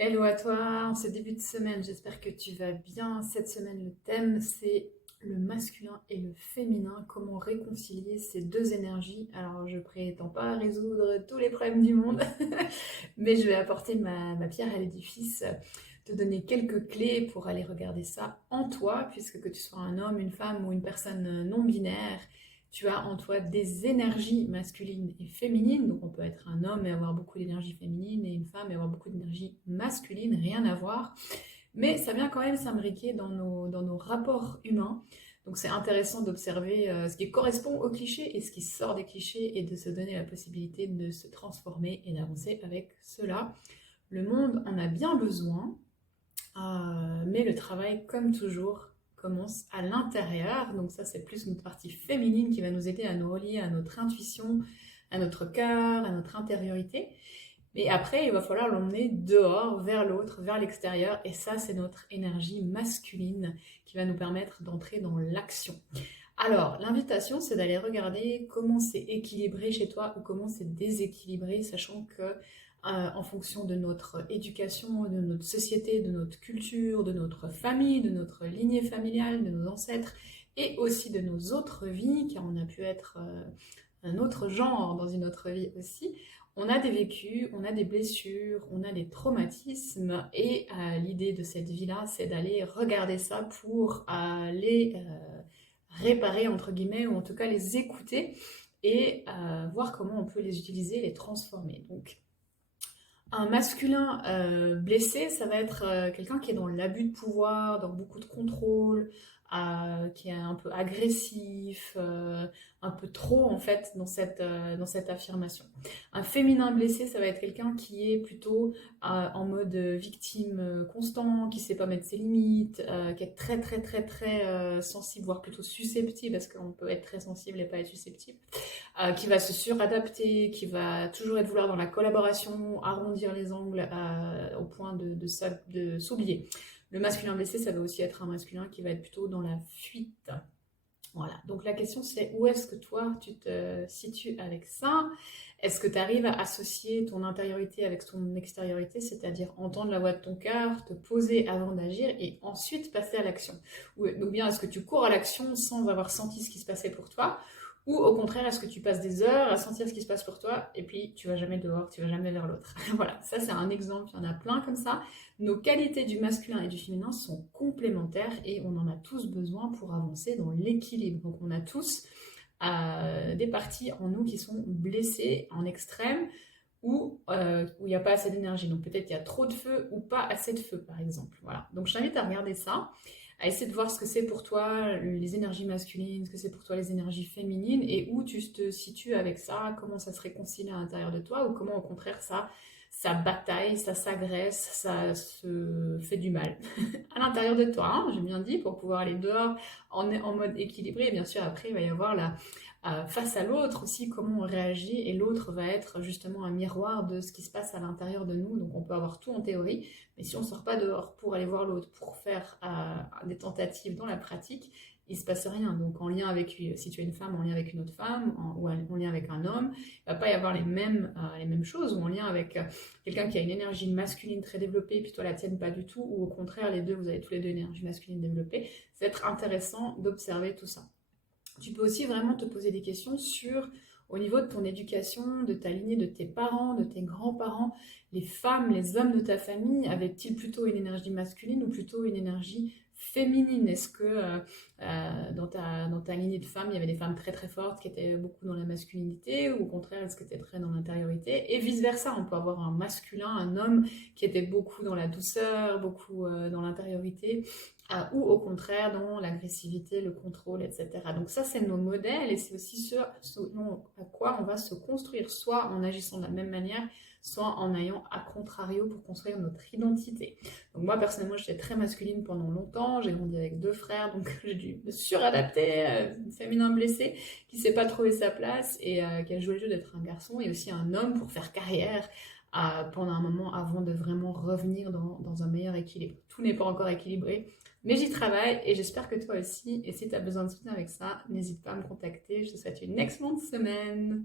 Hello à toi, en ce début de semaine, j'espère que tu vas bien. Cette semaine, le thème, c'est le masculin et le féminin, comment réconcilier ces deux énergies. Alors, je prétends pas résoudre tous les problèmes du monde, mais je vais apporter ma pierre à l'édifice, te donner quelques clés pour aller regarder ça en toi, puisque que tu sois un homme, une femme ou une personne non binaire, tu as en toi des énergies masculines et féminines. Donc on peut être un homme et avoir beaucoup d'énergie féminine et une femme et avoir beaucoup d'énergie masculine, rien à voir. Mais ça vient quand même s'imbriquer dans nos rapports humains. Donc c'est intéressant d'observer ce qui correspond aux clichés et ce qui sort des clichés et de se donner la possibilité de se transformer et d'avancer avec cela. Le monde en a bien besoin, mais le travail, comme toujours, commence à l'intérieur. Donc ça, c'est plus notre partie féminine qui va nous aider à nous relier à notre intuition, à notre cœur, à notre intériorité. Mais après, il va falloir l'emmener dehors, vers l'autre, vers l'extérieur. Et ça, c'est notre énergie masculine qui va nous permettre d'entrer dans l'action. Alors, l'invitation, c'est d'aller regarder comment c'est équilibré chez toi ou comment c'est déséquilibré, sachant que en fonction de notre éducation, de notre société, de notre culture, de notre famille, de notre lignée familiale, de nos ancêtres et aussi de nos autres vies, car on a pu être un autre genre dans une autre vie aussi, on a des vécus, on a des blessures, on a des traumatismes et l'idée de cette vie-là, c'est d'aller regarder ça pour les réparer, entre guillemets, ou en tout cas les écouter et voir comment on peut les utiliser, les transformer. Donc, un masculin blessé, ça va être quelqu'un qui est dans l'abus de pouvoir, dans beaucoup de contrôle, qui est un peu agressif, un peu trop en fait dans cette affirmation. Un féminin blessé, ça va être quelqu'un qui est plutôt en mode victime constant, qui sait pas mettre ses limites, qui est très très très très sensible, voire plutôt susceptible, parce qu'on peut être très sensible et pas être susceptible, qui va se suradapter, qui va toujours être vouloir dans la collaboration, arrondir les angles au point de s'oublier. Le masculin blessé, ça va aussi être un masculin qui va être plutôt dans la fuite. Voilà, donc la question c'est où est-ce que toi tu te situes avec ça? Est-ce que tu arrives à associer ton intériorité avec ton extériorité, c'est-à-dire entendre la voix de ton cœur, te poser avant d'agir et ensuite passer à l'action? Ou bien est-ce que tu cours à l'action sans avoir senti ce qui se passait pour toi? Ou au contraire, est-ce que tu passes des heures à sentir ce qui se passe pour toi et puis tu vas jamais dehors, tu vas jamais vers l'autre? Voilà, ça c'est un exemple, il y en a plein comme ça. Nos qualités du masculin et du féminin sont complémentaires et on en a tous besoin pour avancer dans l'équilibre. Donc on a tous des parties en nous qui sont blessées en extrême où il n'y a pas assez d'énergie. Donc peut-être il y a trop de feu ou pas assez de feu par exemple. Voilà. Donc je t'invite à regarder ça, à essayer de voir ce que c'est pour toi les énergies masculines, ce que c'est pour toi les énergies féminines et où tu te situes avec ça, comment ça se réconcilie à l'intérieur de toi ou comment au contraire ça bataille, ça s'agresse, ça se fait du mal à l'intérieur de toi, hein, j'ai bien dit, pour pouvoir aller dehors en mode équilibré. Et bien sûr, après, il va y avoir face à l'autre aussi, comment on réagit. Et l'autre va être justement un miroir de ce qui se passe à l'intérieur de nous. Donc on peut avoir tout en théorie, mais si on ne sort pas dehors pour aller voir l'autre, pour faire des tentatives dans la pratique, il ne se passe rien. Donc en lien avec, si tu es une femme, en lien avec une autre femme, ou en lien avec un homme, il ne va pas y avoir les mêmes choses, ou en lien avec quelqu'un qui a une énergie masculine très développée, puis toi la tienne pas du tout, ou au contraire, les deux, vous avez tous les deux une énergie masculine développée. Ça va être intéressant d'observer tout ça. Tu peux aussi vraiment te poser des questions au niveau de ton éducation, de ta lignée, de tes parents, de tes grands-parents, les femmes, les hommes de ta famille, avaient-ils plutôt une énergie masculine ou plutôt une énergie féminine? Est-ce que dans ta lignée de femmes, il y avait des femmes très très fortes qui étaient beaucoup dans la masculinité ou au contraire, est-ce que tu étais très dans l'intériorité? Et vice-versa, on peut avoir un masculin, un homme qui était beaucoup dans la douceur, beaucoup dans l'intériorité ou au contraire dans l'agressivité, le contrôle, etc. Donc ça, c'est nos modèles et c'est aussi ce à quoi on va se construire, soit en agissant de la même manière, soit en ayant à contrario pour construire notre identité. Donc moi, personnellement, j'étais très masculine pendant longtemps, j'ai grandi avec deux frères, donc j'ai dû me suradapter, féminin blessé, qui ne sait pas trouver sa place et qui a joué le jeu d'être un garçon et aussi un homme pour faire carrière pendant un moment avant de vraiment revenir dans un meilleur équilibre. Tout n'est pas encore équilibré, mais j'y travaille et j'espère que toi aussi. Et si tu as besoin de soutien avec ça, n'hésite pas à me contacter. Je te souhaite une excellente semaine.